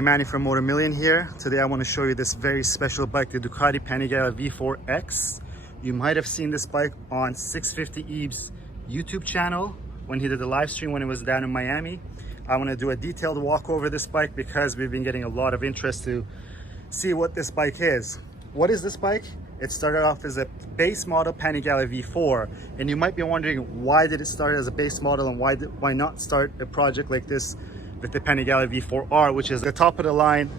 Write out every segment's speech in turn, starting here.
Manny from Motomillion here. Today I want to show you this very special bike, the Ducati Panigale V4X. You might have seen this bike on 650 Eve's YouTube channel when he did the live stream when it was down in Miami. I want to do a detailed walk over this bike because we've been getting a lot of interest to see what this bike is. What is this bike? It started off as a base model Panigale V4, and you might be wondering, why did it start as a base model and why not start a project like this with the Panigale V4R, which is the top of the line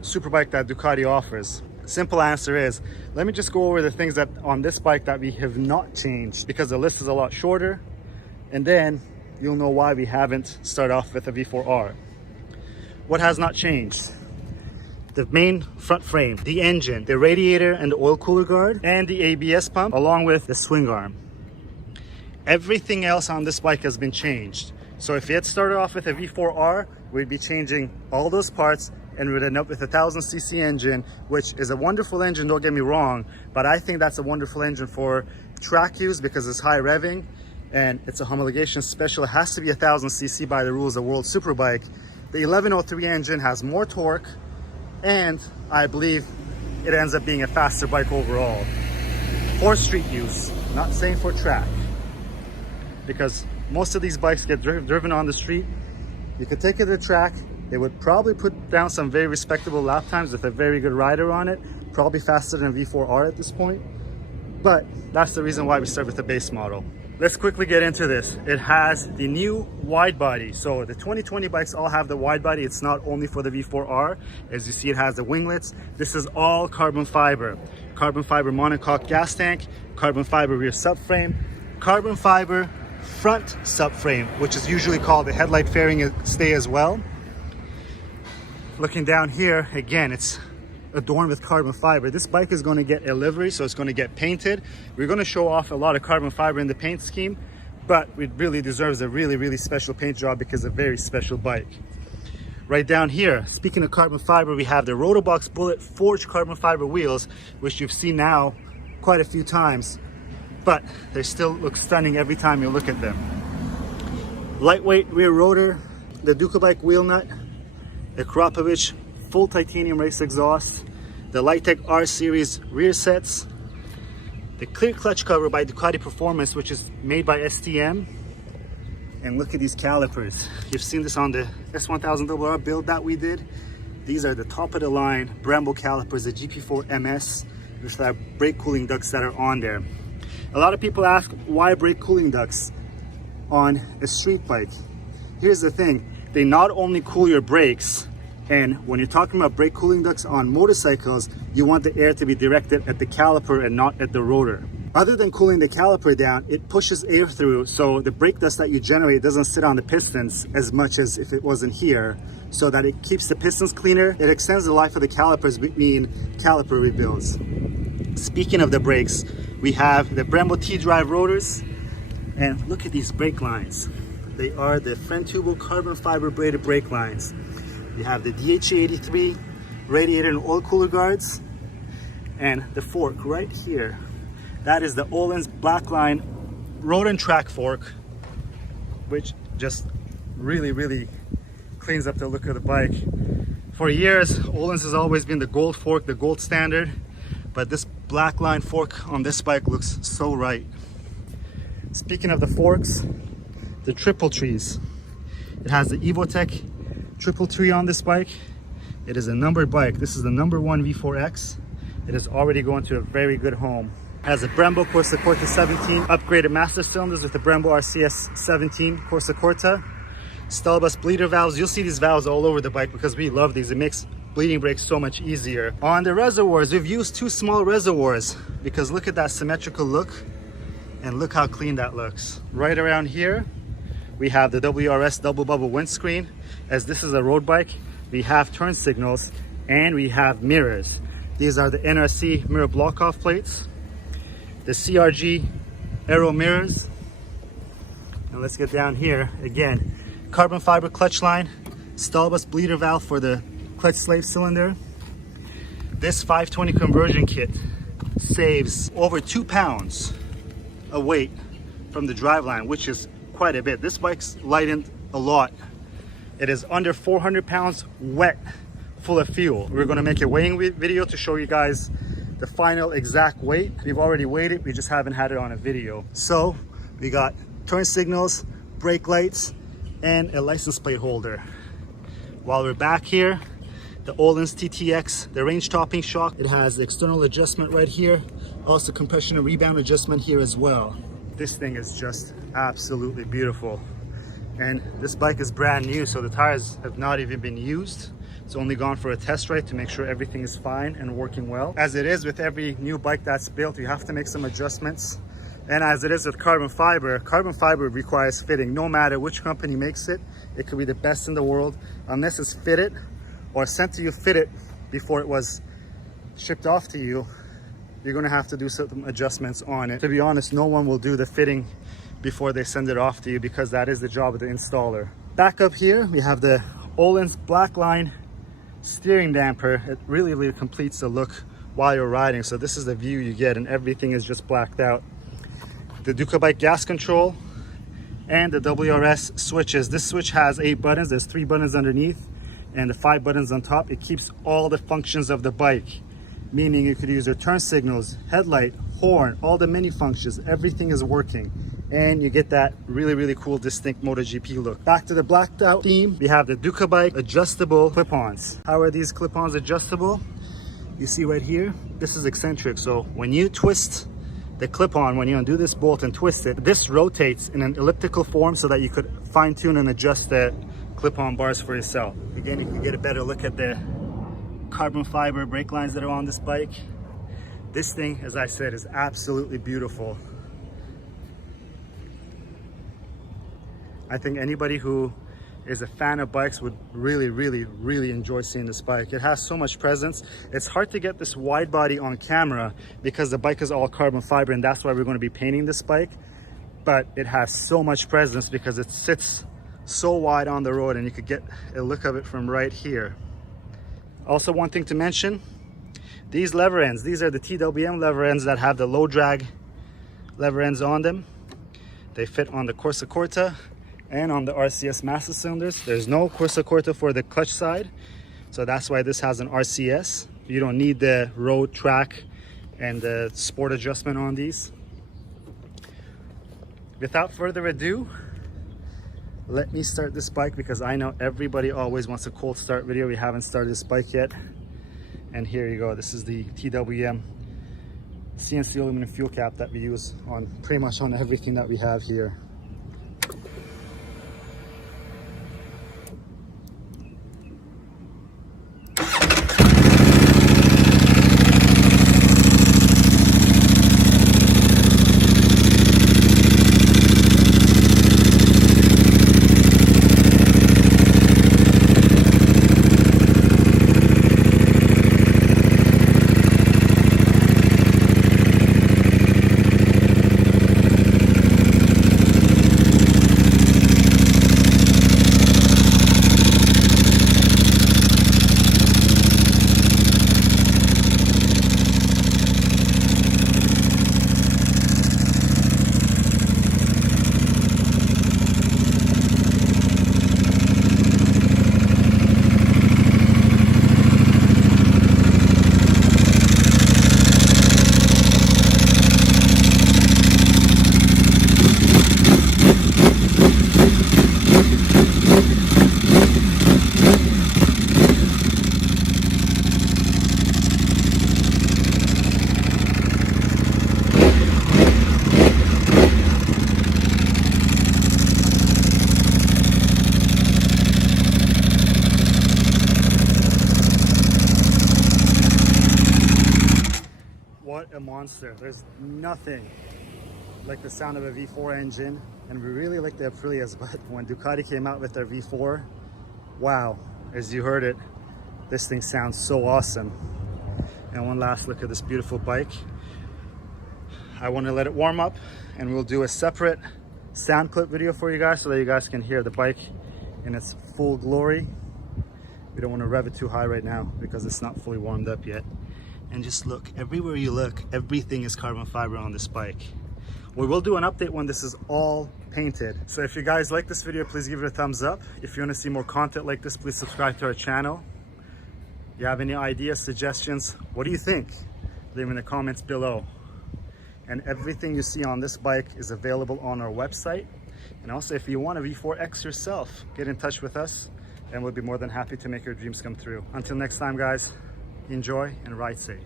superbike that Ducati offers? Simple answer is, let me just go over the things that on this bike that we have not changed, because the list is a lot shorter, and then you'll know why we haven't started off with a V4R. What has not changed? The main front frame, the engine, the radiator and the oil cooler guard, and the ABS pump, along with the swing arm. Everything else on this bike has been changed. So if you had started off with a V4R, we'd be changing all those parts and we'd end up with a 1000cc engine, which is a wonderful engine, don't get me wrong, but I think that's a wonderful engine for track use because it's high revving and it's a homologation special. It has to be 1000cc by the rules of World Superbike. The 1103 engine has more torque, and I believe it ends up being a faster bike overall. For street use, not saying for track, because most of these bikes get driven on the street. You could take it to track. It would probably put down some very respectable lap times with a very good rider on it, probably faster than a V4R at this point. But that's the reason why we start with the base model. Let's quickly get into this. It has the new wide body. So the 2020 bikes all have the wide body. It's not only for the V4R. As you see, it has the winglets. This is all carbon fiber. Carbon fiber monocoque gas tank, carbon fiber rear subframe, carbon fiber front subframe, which is usually called the headlight fairing stay as well. Looking down here, again, it's adorned with carbon fiber. This bike is going to get a livery, so it's going to get painted. We're going to show off a lot of carbon fiber in the paint scheme, but it really deserves a really special paint job because it's a very special bike. Right down here, speaking of carbon fiber, we have the Rotobox Bullet forged carbon fiber wheels, which you've seen now quite a few times, but they still look stunning every time you look at them. Lightweight rear rotor, the Ducati wheel nut, a Krapovich full titanium race exhaust, the Lightech R series rear sets, the clear clutch cover by Ducati Performance, which is made by STM. And look at these calipers. You've seen this on the S1000RR build that we did. These are the top of the line Brembo calipers, the GP4 MS, with our brake cooling ducts that are on there. A lot of people ask, why brake cooling ducts on a street bike? Here's the thing, they not only cool your brakes, and when you're talking about brake cooling ducts on motorcycles, you want the air to be directed at the caliper and not at the rotor. Other than cooling the caliper down, it pushes air through, so the brake dust that you generate doesn't sit on the pistons as much as if it wasn't here, so that it keeps the pistons cleaner. It extends the life of the calipers between caliper rebuilds. Speaking of the brakes, we have the Brembo T-Drive rotors, and look at these brake lines. They are the Frentubo carbon fiber braided brake lines. We have the DHA83 radiator and oil cooler guards, and the fork right here. That is the Öhlins Blackline road and track fork, which just really cleans up the look of the bike. For years, Öhlins has always been the gold fork, the gold standard, but this Blackline fork on this bike looks so right. Speaking of the forks, the triple trees. It has the Evotech triple tree on this bike. It is a numbered bike. This is the number 1 V4X. It is already going to a very good home. It has a Brembo Corsa Corta 17 upgraded master cylinders with the Brembo RCS 17 Corsa Corta. Stallbus bleeder valves. You'll see these valves all over the bike because we love these. It makes bleeding brakes so much easier. On the reservoirs, we've used 2 small reservoirs because look at that symmetrical look and look how clean that looks. Right around here, we have the WRS double bubble windscreen. As this is a road bike, we have turn signals and we have mirrors. These are the NRC mirror block-off plates, the CRG aero mirrors. And let's get down here. Again, carbon fiber clutch line, Stallbus bleeder valve for the clutch slave cylinder. This 520 conversion kit saves over 2 pounds of weight from the driveline, which is quite a bit. This bike's lightened a lot. It is under 400 pounds wet full of fuel. We're gonna make a weighing video to show you guys the final exact weight. We've already weighed it, we just haven't had it on a video. So we got turn signals, brake lights, and a license plate holder. While we're back here, the Öhlins TTX, the range topping shock, it has the external adjustment right here, also compression and rebound adjustment here as well. This thing is just absolutely beautiful. And this bike is brand new, so the tires have not even been used. It's only gone for a test ride to make sure everything is fine and working well. As it is with every new bike that's built, you have to make some adjustments. And as it is with carbon fiber requires fitting. No matter which company makes it, it could be the best in the world. Unless it's fitted or sent to you fitted before it was shipped off to you, you're gonna have to do some adjustments on it. To be honest, no one will do the fitting before they send it off to you, because that is the job of the installer. Back up here, we have the Öhlins Blackline steering damper. It really completes the look while you're riding. So this is the view you get, and everything is just blacked out. The Ducati gas control and the WRS switches. This switch has 8 buttons. There's 3 buttons underneath and the 5 buttons on top. It keeps all the functions of the bike, meaning you could use your turn signals, headlight, horn, all the menu functions. Everything is working, and you get that really cool distinct MotoGP look. Back to the blacked out theme, we have the Ducati adjustable clip-ons. How are these clip-ons adjustable? You see right here, this is eccentric. So when you twist the clip-on, when you undo this bolt and twist it, this rotates in an elliptical form so that you could fine-tune and adjust the clip-on bars for yourself. Again, you can get a better look at the carbon fiber brake lines that are on this bike. This thing, as I said, is absolutely beautiful. I think anybody who is a fan of bikes would really enjoy seeing this bike. It has so much presence. It's hard to get this wide body on camera because the bike is all carbon fiber, and that's why we're going to be painting this bike. But it has so much presence because it sits so wide on the road, and you could get a look of it from right here. Also, one thing to mention, these lever ends, these are the TWM lever ends that have the low drag lever ends on them. They fit on the Corsa Corta and on the RCS master cylinders. There's no Corsa Corta for the clutch side, so that's why this has an RCS. You don't need the road track and the sport adjustment on these. Without further ado, let me start this bike, because I know everybody always wants a cold start video. We haven't started this bike yet, and here you go. This is the TWM CNC aluminum fuel cap that we use on pretty much on everything that we have here. A monster. There's nothing like the sound of a V4 engine, and we really like the Aprilias, but when Ducati came out with their V4, wow, as you heard it, this thing sounds so awesome. And one last look at this beautiful bike. I want to let it warm up, and we'll do a separate sound clip video for you guys so that you guys can hear the bike in its full glory. We don't want to rev it too high right now because it's not fully warmed up yet. And just look, everywhere you look, everything is carbon fiber on this bike. We will do an update when this is all painted. So if you guys like this video, please give it a thumbs up. If you want to see more content like this, please subscribe to our channel. You have any ideas, suggestions? What do you think? Leave in the comments below. And everything you see on this bike is available on our website. And also, if you want a V4X yourself, get in touch with us and we'll be more than happy to make your dreams come true. Until next time, guys, enjoy and ride safe.